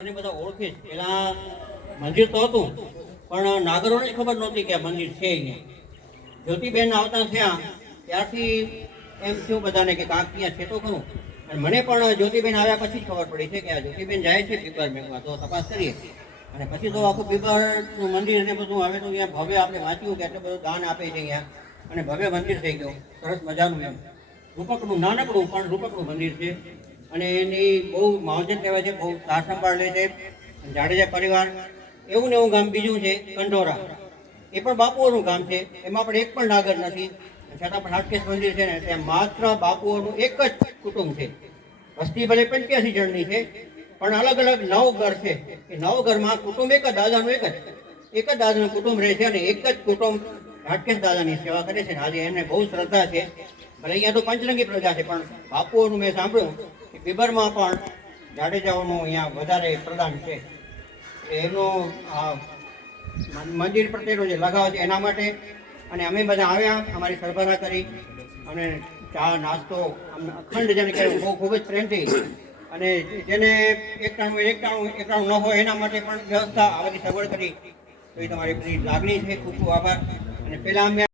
મને બધા ઓળખે પેલા મંદિર તો હતું, પણ નાગરોને ખબર નહોતી કે મંદિર છે અહીંયા જ્યોતિબેન આવતા થયા, ત્યારથી એમ થયું બધાને કે કાંક ત્યાં છે તો ખરું. અને મને પણ જ્યોતિબેન આવ્યા પછી ખબર પડી છે કે આ જ્યોતિબેન જાય છે પીપર બેંકમાં તો તપાસ કરીએ. અને પછી તો આખું પીપરનું મંદિર ને બધું હવે તો અહીંયા ભવ્ય આપણે વાંચ્યું કે એટલું બધું દાન આપે છે અહીંયા. અને ભવ્ય મંદિર થઈ ગયું. સરસ મજાનું એમ. રૂપકનું, નાનકડું પણ રૂપકનું મંદિર છે. અને એની બહુ માવજત લેવાય છે, બહુ સાર સંભાળ લે છે, જાડેજા પરિવાર, એવું ને એવું ગામ બીજું છે, કંઢોરા. એ પણ બાપુઓનું ગામ છે, એમાં પણ એક પણ નાગર નથી, છતાં પણ હાટકેશ મંદિર છે ને, ત્યાં માત્ર બાપુઓનું એક જ કુટુંબ છે. વસ્તી ભલે પંચ્યાસી જણની છે, પણ અલગ અલગ નવ ઘર છે. એ નવ ઘરમાં કુટુંબ એક જ, દાદાનું એક જ. એક જ દાદાનું કુટુંબ રહે છે અને એક જ કુટુંબ હાટકેશ દાદાની સેવા કરે છે આજે એમને બહુ શ્રદ્ધા છે. ભલે અહીંયા તો પંચરંગી પ્રજા છે, પણ બાપુઓનું મેં સાંભળ્યું બિબરમાં પણ જાડેજાઓનું અહીંયા વધારે પ્રદાન છે. એનું મંદિર પ્રત્યેનો જે લગાવ છે, એના માટે અને અમે બધા આવ્યા, અમારી સરભરા કરી અને ચા, નાસ્તો અખંડ જેને કહેવાય, બહુ ખૂબ જ પ્રેમથી અને જેને એકટાણું એકટાણું એકટાણું ન હોય એના માટે પણ વ્યવસ્થા આ બધી સગવડ કરી. તો એ તમારી બધી લાગણી છે. ખૂબ ખૂબ આભાર. અને પહેલાં અમે